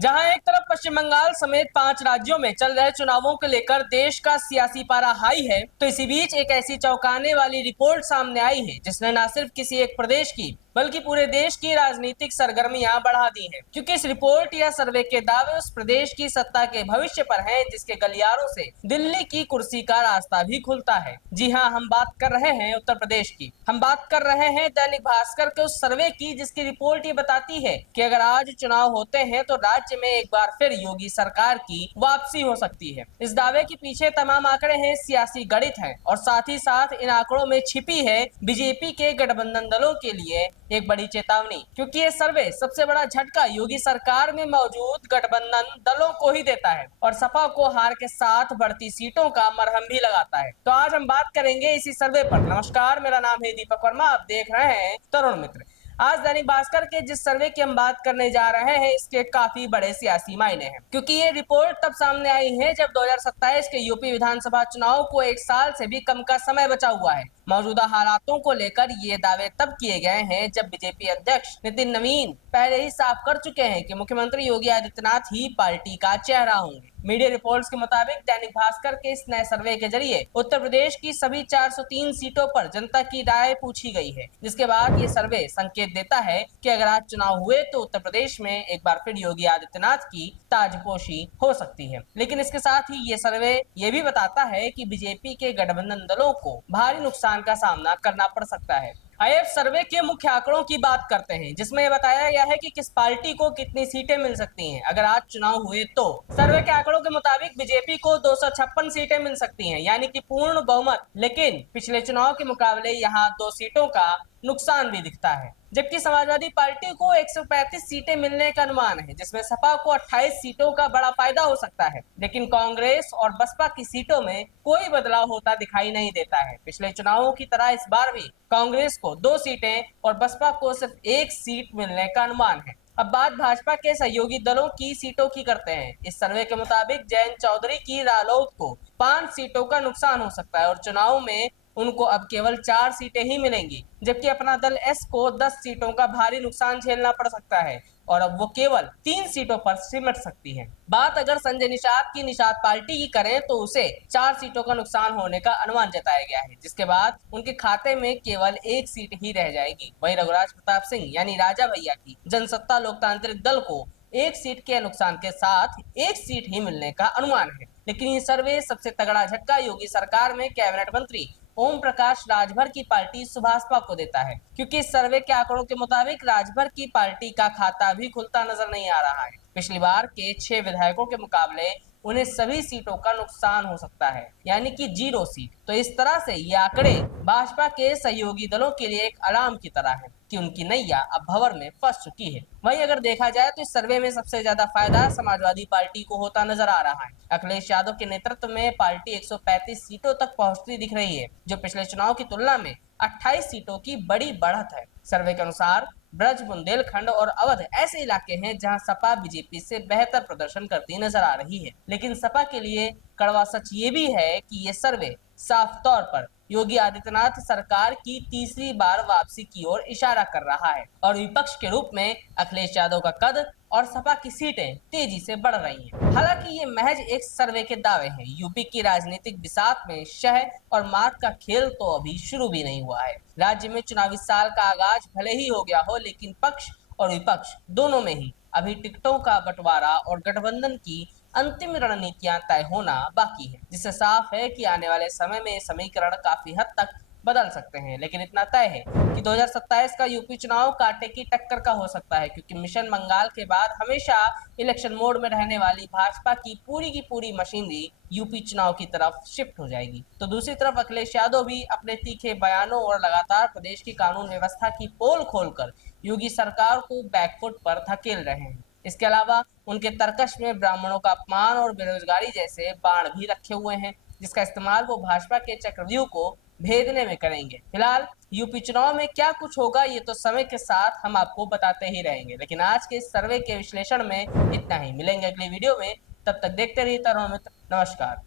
जहां एक तरफ पश्चिम बंगाल समेत 5 राज्यों में चल रहे चुनावों को लेकर देश का सियासी पारा हाई है, तो इसी बीच एक ऐसी चौंकाने वाली रिपोर्ट सामने आई है जिसने न सिर्फ किसी एक प्रदेश की बल्कि पूरे देश की राजनीतिक सरगर्मियां बढ़ा दी हैं। क्योंकि इस रिपोर्ट या सर्वे के दावे उस प्रदेश की सत्ता के भविष्य पर हैं जिसके गलियारों से दिल्ली की कुर्सी का रास्ता भी खुलता है। जी हाँ, हम बात कर रहे हैं उत्तर प्रदेश की। हम बात कर रहे हैं दैनिक भास्कर के उस सर्वे की जिसकी रिपोर्ट ये बताती है कि अगर आज चुनाव होते हैं तो राज्य में एक बार फिर योगी सरकार की वापसी हो सकती है। इस दावे के पीछे तमाम आंकड़े हैं, सियासी गणित है और साथ ही साथ इन आंकड़ों में छिपी है बीजेपी के गठबंधन दलों के लिए एक बड़ी चेतावनी। क्योंकि ये सर्वे सबसे बड़ा झटका योगी सरकार में मौजूद गठबंधन दलों को ही देता है और सपा को हार के साथ बढ़ती सीटों का मरहम भी लगाता है। तो आज हम बात करेंगे इसी सर्वे पर। नमस्कार, मेरा नाम है दीपक वर्मा, आप देख रहे हैं तरुण मित्र। आज दैनिक भास्कर के जिस सर्वे की हम बात करने जा रहे हैं इसके काफी बड़े सियासी मायने हैं, क्योंकि ये रिपोर्ट तब सामने आई है जब 2027 के यूपी विधानसभा चुनाव को एक साल से भी कम का समय बचा हुआ है। मौजूदा हालातों को लेकर ये दावे तब किए गए हैं जब बीजेपी अध्यक्ष नितिन नवीन पहले ही साफ कर चुके हैं कि मुख्यमंत्री योगी आदित्यनाथ ही पार्टी का चेहरा होंगे। मीडिया रिपोर्ट्स के मुताबिक दैनिक भास्कर के इस नए सर्वे के जरिए उत्तर प्रदेश की सभी 403 सीटों पर जनता की राय पूछी गई है, जिसके बाद ये सर्वे संकेत देता है कि अगर आज चुनाव हुए तो उत्तर प्रदेश में एक बार फिर योगी आदित्यनाथ की ताजपोशी हो सकती है। लेकिन इसके साथ ही ये सर्वे ये भी बताता है कि बीजेपी के गठबंधन दलों को भारी नुकसान का सामना करना पड़ सकता है। आइए सर्वे के मुख्य आंकड़ों की बात करते हैं, जिसमें यह बताया गया है कि किस पार्टी को कितनी सीटें मिल सकती हैं अगर आज चुनाव हुए तो। सर्वे के आंकड़ों के मुताबिक बीजेपी को 256 सीटें मिल सकती हैं, यानी कि पूर्ण बहुमत। लेकिन पिछले चुनाव के मुकाबले यहाँ 2 सीटों का नुकसान भी दिखता है। जबकि समाजवादी पार्टी को 135 सीटें मिलने का अनुमान है, जिसमें सपा को 28 सीटों का बड़ा फायदा हो सकता है। लेकिन कांग्रेस और बसपा की सीटों में कोई बदलाव होता दिखाई नहीं देता है। पिछले चुनावों की तरह इस बार भी कांग्रेस को 2 सीटें और बसपा को सिर्फ 1 सीट मिलने का अनुमान है। अब बात भाजपा के सहयोगी दलों की सीटों की करते हैं। इस सर्वे के मुताबिक जयंत चौधरी की रालोद को 5 सीटों का नुकसान हो सकता है और चुनाव में उनको अब केवल 4 सीटें ही मिलेंगी, जबकि अपना दल एस को 10 सीटों का भारी नुकसान झेलना पड़ सकता है और अब वो केवल 3 सीटों पर सिमट सकती है। बात अगर संजय निषाद की निषाद पार्टी की करें तो उसे 4 सीटों का नुकसान होने का अनुमान जताया गया है, जिसके बाद उनके खाते में केवल 1 सीट ही रह जाएगी। वहीं रघुराज प्रताप सिंह यानी राजा भैया की जनसत्ता लोकतांत्रिक दल को 1 सीट के नुकसान के साथ 1 सीट ही मिलने का अनुमान है। लेकिन ये सर्वे सबसे तगड़ा झटका योगी सरकार में कैबिनेट मंत्री ओम प्रकाश राजभर की पार्टी सुभाषपा को देता है, क्योंकि इस सर्वे के आंकड़ों के मुताबिक राजभर की पार्टी का खाता भी खुलता नजर नहीं आ रहा है। पिछली बार के 6 विधायकों के मुकाबले उन्हें सभी सीटों का नुकसान हो सकता है, यानी कि 0 सीट। तो इस तरह से ये आंकड़े भाजपा के सहयोगी दलों के लिए एक अलार्म की तरह है कि उनकी नैया अब भंवर में फंस चुकी है। वहीं अगर देखा जाए तो इस सर्वे में सबसे ज्यादा फायदा समाजवादी पार्टी को होता नजर आ रहा है। अखिलेश यादव के नेतृत्व में पार्टी 135 सीटों तक पहुंचती दिख रही है, जो पिछले चुनाव की तुलना में 28 सीटों की बड़ी बढ़त है। सर्वे के अनुसार ब्रज, बुंदेलखंड और अवध ऐसे इलाके हैं जहां सपा बीजेपी से बेहतर प्रदर्शन करती नजर आ रही है। लेकिन सपा के लिए कड़वा सच ये भी है कि ये सर्वे साफ तौर पर योगी आदित्यनाथ सरकार की तीसरी बार वापसी की ओर इशारा कर रहा है और विपक्ष के रूप में अखिलेश यादव का कद और सपा की सीटें तेजी से बढ़ रही हैं। हालांकि ये महज एक सर्वे के दावे हैं। यूपी की राजनीतिक बिसात में शह और मात का खेल तो अभी शुरू भी नहीं हुआ है। राज्य में चुनावी साल का आगाज भले ही हो गया हो, लेकिन पक्ष और विपक्ष दोनों में ही अभी टिकटों का बंटवारा और गठबंधन की अंतिम रणनीतियां तय होना बाकी है, जिससे साफ है कि आने वाले समय में समीकरण काफी हद तक बदल सकते हैं। लेकिन इतना तय है कि 2027 का यूपी चुनाव कांटे की टक्कर का हो सकता है, क्योंकि मिशन मंगाल के बाद हमेशा इलेक्शन मोड में रहने वाली भाजपा की पूरी मशीनरी यूपी चुनाव की तरफ शिफ्ट हो जाएगी। तो दूसरी तरफ अखिलेश यादव भी अपने तीखे बयानों और लगातार प्रदेश की कानून व्यवस्था की पोल खोलकर योगी सरकार को बैकफुट पर धकेल रहे हैं। इसके अलावा उनके तर्कश में ब्राह्मणों का अपमान और बेरोजगारी जैसे बाण भी रखे हुए हैं, जिसका इस्तेमाल वो भाजपा के चक्रव्यूह को भेदने में करेंगे। फिलहाल यूपी चुनाव में क्या कुछ होगा ये तो समय के साथ हम आपको बताते ही रहेंगे, लेकिन आज के इस सर्वे के विश्लेषण में इतना ही। मिलेंगे अगली वीडियो में, तब तक देखते रहिए तरुण मित्र। नमस्कार।